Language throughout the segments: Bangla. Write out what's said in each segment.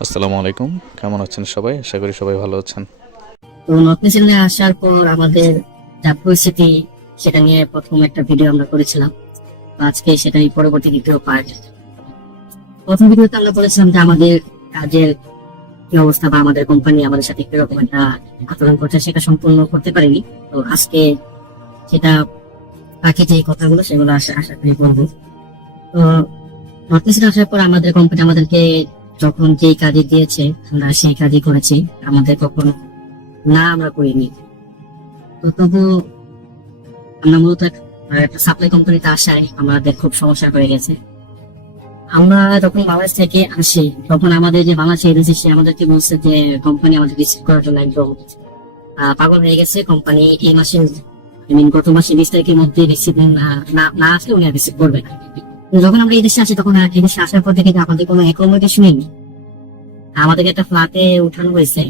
আসসালামু আলাইকুম, কেমন আছেন সবাই? আশা করি সবাই ভালো আছেন। তো নর্থ মিশনে আসার পর আমাদের যা পরিস্থিতি সেটা নিয়ে প্রথম একটা ভিডিও আমরা করেছিলাম। তো আজকে সেটাই পরবর্তী দ্বিতীয় পার্ট। প্রথম ভিডিওতে আমরা বলেছিলাম যে আমাদের কাজের কি অবস্থা বা আমাদের কোম্পানি আমাদের সাথে কিরকম একটা আচরণ করছে সেটা সম্পূর্ণ করতে পারিনি। তো আজকে সেটা বাকি যে কথাগুলো সেগুলো আশা আশা করি বলবো। তো নর্থ মিশনে আসার পর আমাদের কোম্পানি আমাদেরকে যখন যেই কাজে দিয়েছে আমরা সেই কাজই করেছি, আমাদের কখনো না আমরা করিনি। তো তবু আমরা মূলত একটা সাপ্লাই কোম্পানিতে আসায় আমাদের খুব সমস্যা হয়ে গেছে। আমরা যখন বাংলাদেশ থেকে আসি তখন আমাদের যে বাংলাদেশ এজেন্সি সে আমাদেরকে বলছে যে কোম্পানি আমাদের রিসিভ করার জন্য একদম পাগল হয়ে গেছে। কোম্পানি এই মাসে গত মাসে 20 তারিখের মধ্যে রিসিভ না আসলে উনি রিসিভ করবে না। যখন আমরা এই দেশে আসি তখন এই দেশে আসার পর থেকে আমাদের কোনো অ্যাকোমোডেশন নেই। আমাদেরকে একটা ফ্ল্যাটে উঠানো হয়েছে।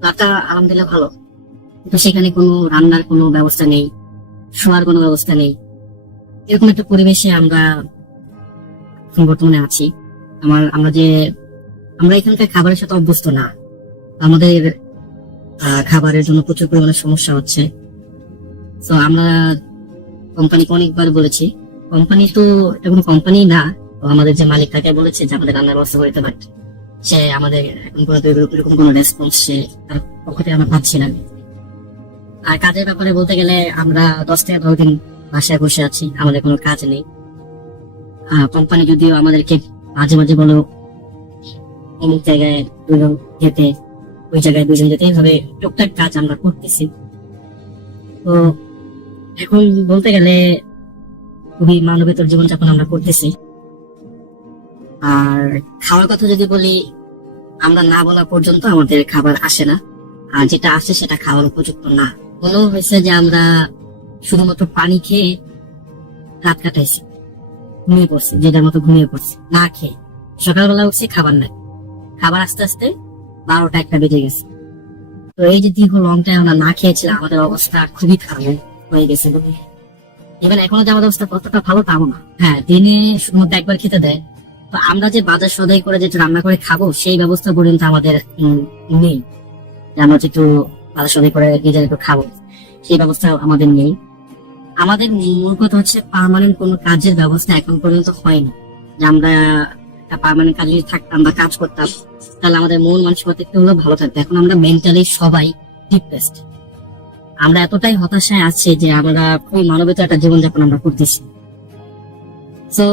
ফ্ল্যাটটা আলহামদুলিল্লাহ ভালো, কিন্তু সেখানে কোনো রান্নার কোনো ব্যবস্থা নেই, শোয়ার কোনো ব্যবস্থা নেই। এরকম একটা পরিবেশে আমরা বর্তমানে আছি। আমরা এখানকার খাবারের সাথে অভ্যস্ত না। আমাদের খাবারের জন্য প্রচুর পরিমাণে সমস্যা হচ্ছে। তো আমরা কোম্পানিকে অনেকবার বলেছি, কোম্পানি তো এটা কোনো কোম্পানি না। তো আমাদের যে মালিক তাকে বলেছে যে আমাদের রান্নার ব্যবস্থা করে দিতে পারে, সে আমাদের এখন পর্যন্ত এরকম কোনো রেসপন্স সে তার পক্ষ থেকে আমরা পাচ্ছি না। আর কাজের ব্যাপারে বলতে গেলে আমরা 10 থেকে 10 দিন বাসায় বসে আছি, আমাদের কোনো কাজ নেই। কোম্পানি যদিও আমাদেরকে মাঝে মাঝে বলো অমুক জায়গায় 2 জন যেতে, ওই জায়গায় 2 জন যেতে, এইভাবে টুকটাক কাজ আমরা করতেছি। তো এখন বলতে গেলে খুবই মানবেতর জীবনযাপন আমরা করতেছি। আর খাওয়ার কথা যদি বলি, আমরা না বলা পর্যন্ত আমাদের খাবার আসে না, আর যেটা আসে সেটা খাওয়ার উপযুক্ত না। মনে হয়েছে যে আমরা শুধুমাত্র পানি খেয়ে রাত কাটাইছি, ঘুমিয়ে পড়ছি, যেটার মতো ঘুমিয়ে পড়ছি না খেয়ে। সকালবেলা উঠছি, খাবার নাই, খাবার আস্তে আস্তে 12টা 1টা বেজে গেছে। তো এই যে দীর্ঘ লং টাইম আমরা না খেয়েছিলাম, আমাদের অবস্থা খুবই খারাপ হয়ে গেছে। ইভেন এখনো যে আমাদের অবস্থা কতটা ভালো তাও না। হ্যাঁ, দিনে শুধুমাত্র একবার খেতে দেয়। তো আমরা যে বাজার সদাই করে যে রান্না করে খাবো সেই ব্যবস্থা পর্যন্ত আমাদের নেই, যে আমরা একটু বাজার সদাই করে নিজের একটু খাবো, সেই ব্যবস্থা আমাদের নেই। আমাদের মূল কথা হচ্ছে পার্মানেন্ট কোনো কাজের ব্যবস্থা এখন পর্যন্ত হয়নি। যে আমরা একটা পার্মানেন্ট কাজে থাকতাম বা কাজ করতাম, তাহলে আমাদের মন মানসিকতা একটু হলেও ভালো থাকতো। এখন আমরা মেন্টালি সবাই ডিপ্রেসড। আমরা এতটাই হতাশায় আছি যে আমরা খুবই মানবিক একটা জীবনযাপন আমরা করতেছি। তো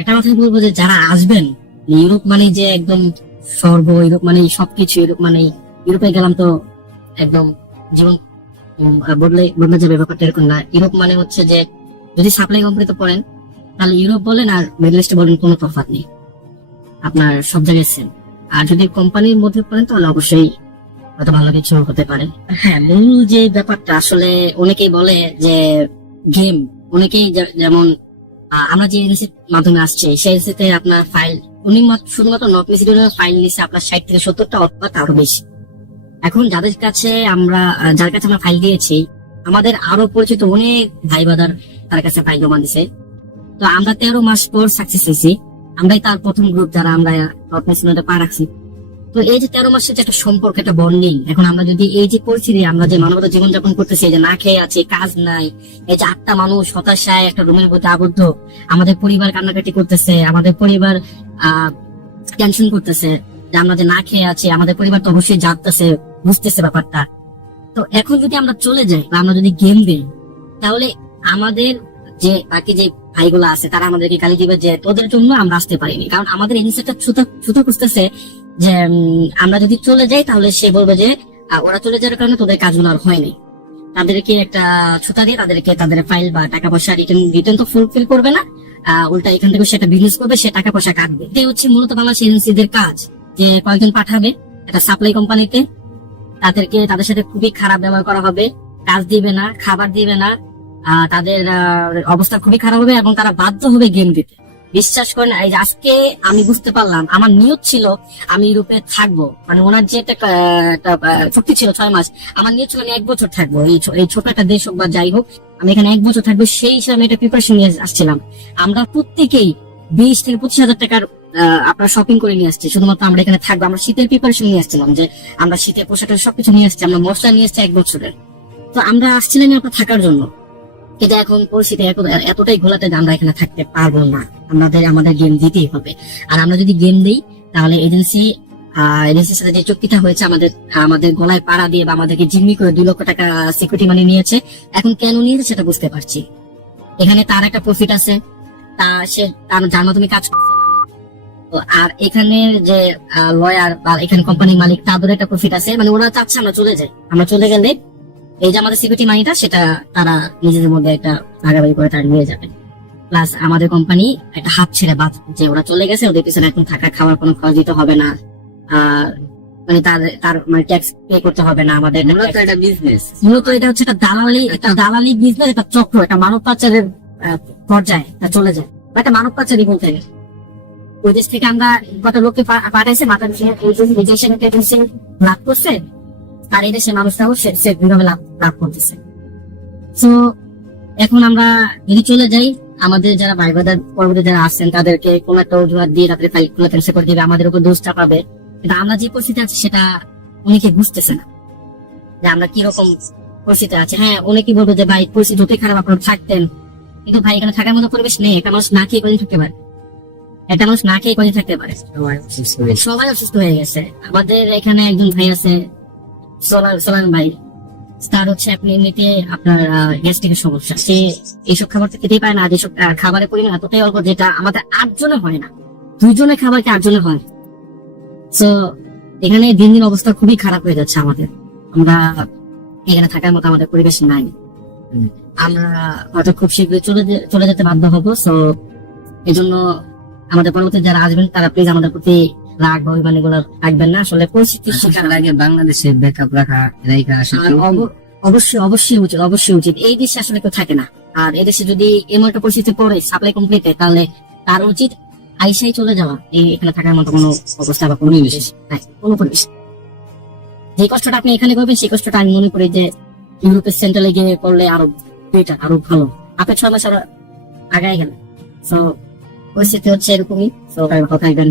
একটা কথাই বলবো যে যারা আসবেন, ইউরোপ মানে যে একদম ইউরোপ মানে সবকিছু, ইউরোপ মানে ইউরোপে গেলাম তো একদম জীবন বদলে যাবে, ব্যাপারটা এরকম না। ইউরোপ মানে হচ্ছে যে যদি সাপ্লাই কোম্পানিতে পড়েন তাহলে ইউরোপ বলেন আর মিডল ইস্টে বলেন কোনো তফাৎ নেই, আপনার সব জায়গায় সেম। আর যদি কোম্পানির মধ্যে পড়েন তাহলে অবশ্যই হয়তো ভালো কিছু হতে পারে। হ্যাঁ, মূল যে ব্যাপারটা আসলে অনেকেই বলে যে গেম, অনেকেই যেমন আমরা যে এজেন্সির মাধ্যমে আসছি সেই এজেন্সিতে আপনার ফাইল উনি শুধুমাত্র নর্থ মিশনের ফাইল নিচ্ছে আপনার 60 থেকে 70টা অথবা তারও বেশি। এখন যার কাছে আমরা ফাইল দিয়েছি, আমাদের আরো পরিচিত অনেক ভাই বাদার তার কাছে ফাইল জমা দিছে। তো আমরা 13 মাস পর সাকসেস হয়েছি, আমরাই তার প্রথম গ্রুপ যারা আমরা নর্থ মিশনে পা রাখছি। তো এই যে 13 মাসের যে একটা সম্পর্ক, একটা বন্ডিং, এখন আমরা যদি এই যে পরিস্থিতি আমরা যে মানবতা জীবনযাপন করতেছি, এই যে না খেয়ে আছি, কাজ নাই, এই যে 8টা মানুষ হতাশায় একটা রুমের মধ্যে আবদ্ধ, আমাদের পরিবার কান্নাকাটি করতেছে, আমাদের পরিবার টেনশন করতেছে যে আমরা যে না খেয়ে আছি, আমাদের পরিবার তো অবশ্যই জানতেছে, বুঝতেছে ব্যাপারটা। তো এখন যদি আমরা চলে যাই বা আমরা যদি গেম দিই, তাহলে আমাদের যে বাকি যে ভাইগুলো আছে তারা আমাদেরকে গালি দিবে যে তোদের জন্য আমরা আসতে পারিনি। কারণ আমাদের এজেন্সিটা ছুতো খুঁজতেছে যে আমরা যদি চলে যাই তাহলে সে বলবে যে ওরা চলে যাওয়ার কারণে তোদের কাজগুলো আর হয়নি। তাদেরকে একটা ছুতা দিয়ে তাদের ফাইল বা টাকা পয়সা রিটার্ন তো ফুলফিল করবে না, উল্টা এখান থেকে সে একটা বিজনেস করবে, সে টাকা পয়সা কাটবে। এটাই হচ্ছে মূলত বাংলাদেশ এজেন্সিদের কাজ, যে কয়েকজন পাঠাবে একটা সাপ্লাই কোম্পানিতে, তাদের সাথে খুবই খারাপ ব্যবহার করা হবে, কাজ দিবে না, খাবার দিবে না, তাদের অবস্থা খুবই খারাপ হবে এবং তারা বাধ্য হবে গেম দিতে। বিশ্বাস করেন, এই যে আজকে আমি বুঝতে পারলাম, আমার নিয়ত ছিল আমি ইউরোপে থাকবো, মানে ওনার যে একটা চুক্তি ছিল 6 মাস, আমার নিয়ত ছিল আমি 1 বছর থাকবো, এই ছোট একটা দেশ হোক বা যাই হোক আমি এখানে 1 বছর থাকবো, সেই হিসেবে আমি এটা প্রিপারেশন নিয়ে আসছিলাম। আমরা প্রত্যেকেই 20 থেকে 25 হাজার টাকার আপনার শপিং করে নিয়ে আসছি, শুধুমাত্র আমরা এখানে থাকবো। আমরা শীতের প্রিপারেশন নিয়ে আসছিলাম, যে আমরা শীতের পোশাকের সবকিছু নিয়ে আসছি, আমরা মশলা নিয়ে আসছি 1 বছরের। তো আমরা আসছিলাম আপনার থাকার জন্য, কিন্তু এখন পরিস্থিতি এতটাই ঘোলাতে যে আমরা এখানে থাকতে পারবো না। আমাদের গেম দিতেই হবে। আর আমরা যদি গেম দিই, তাহলে এজেন্সির সাথে যে চুক্তিটা হয়েছে, আমাদের গলায় পাড়া দিয়ে বা আমাদেরকে জিম্মি করে 2 লক্ষ টাকা সিকিউরিটি মানি নিয়েছে। এখন কেন নিয়েছে সেটা বুঝতে পারছি। এখানে তার একটা প্রফিট আছে, যার মাধ্যমে কাজ করছে। তো আর এখানে যে লয়ার বা এখানে কোম্পানির মালিক, তাদের একটা প্রফিট আছে। মানে ওরা চাচ্ছে আমরা চলে যাই। আমরা চলে গেলে এই যে আমাদের সিকিউরিটি মানিটা, সেটা তারা নিজেদের মধ্যে একটা ভাগাভাগি করে তারা নিয়ে যাবে। প্লাস আমাদের কোম্পানি একটা হাত ছেড়ে বাদ, যে ওরা চলে গেছে, ওদের পিছনে এখন থাকা খাওয়ার কোনো খরচ দিতে হবে না। মানে তার মানে ট্যাক্স পে করতে হবে না আমাদের। মূলত এটা বিজনেস, মূলত এটা হচ্ছে একটা দালালি বিজনেস, একটা চক্র, একটা মানব পাচারের পর্যায়ে তা চলে যায়, বা একটা মানব পাচারই বলতে গেলে। ওই দেশ থেকে আমরা কত লোককে পাঠাইছে, মাথা লাভ করছে, আর এই দেশের মানুষরাও সেভাবে লাভ করতেছে। তো এখন আমরা যদি চলে যাই, আমাদের যারা ভাই ব্রাদার পরবর্তী যারা আসছেন, তাদেরকে কোন একটা অজুহাত দিয়ে তাদের ফাইল গুলো ক্যান্সেল করে দিবে, আমাদের উপর দোষ চাপাবে। কিন্তু আমরা যে পরিস্থিতি আছি সেটা অনেকে বুঝতেছে না, যে আমরা কিরকম পরিস্থিতি আছে। হ্যাঁ, অনেকেই বলবো যে ভাই পরিস্থিতি হতে খারাপ, আপনারা থাকতেন, কিন্তু ভাই এখানে থাকার মতো পরিবেশ নেই। একটা মানুষ না খেয়ে কদিন থাকতে পারে, একটা মানুষ না খেয়ে কদিন থাকতে পারে। সবাই অসুস্থ হয়ে গেছে। আমাদের এখানে একজন ভাই আছে, সোলান ভাই, তার হচ্ছে আপনি এমনিতে আপনার গ্যাস্ট্রিকের সমস্যা, সে এইসব খাবার তো খেতেই পায় না। যেসব খাবারের পরিমাণ এতটাই অল্প, যেটা আমাদের 8 জনে হয় না, 2 জনের খাবার কি 8 জনে হয়। তো এখানে দিন দিন অবস্থা খুবই খারাপ হয়ে যাচ্ছে আমাদের। আমরা এখানে থাকার মতো আমাদের পরিবেশ নাই। আমরা হয়তো খুব শীঘ্রই চলে যেতে বাধ্য হবো। সো এই জন্য আমাদের পরবর্তী যারা আসবেন, তারা প্লিজ আমাদের প্রতি রাগ বা অভিমান এগুলো রাখবেন না। আসলে পরিস্থিতির শিকার আগে বাংলাদেশে ব্যাকআপ রাখা অবশ্যই উচিত। এই দেশে আসলে কেউ থাকে না। আর এই দেশে যদি এমন একটা পরিস্থিতি পড়ে সাপ্লাই কমপ্লিট হয়, তাহলে তার উচিত আইসাই চলে যাওয়া। এখানে থাকার মতো কোনো অবস্থা বা কোনো পরিবেশ। যে কষ্টটা আপনি এখানে করবেন, সেই কষ্টটা আমি মনে করি যে ইউরোপের সেন্ট্রালে গিয়ে করলে আরো বেটার, আরো ভালো। আপনি 6 মাস আরো আগায় গেলেন। তো পরিস্থিতি হচ্ছে এরকমই। তো ভালো থাকবেন।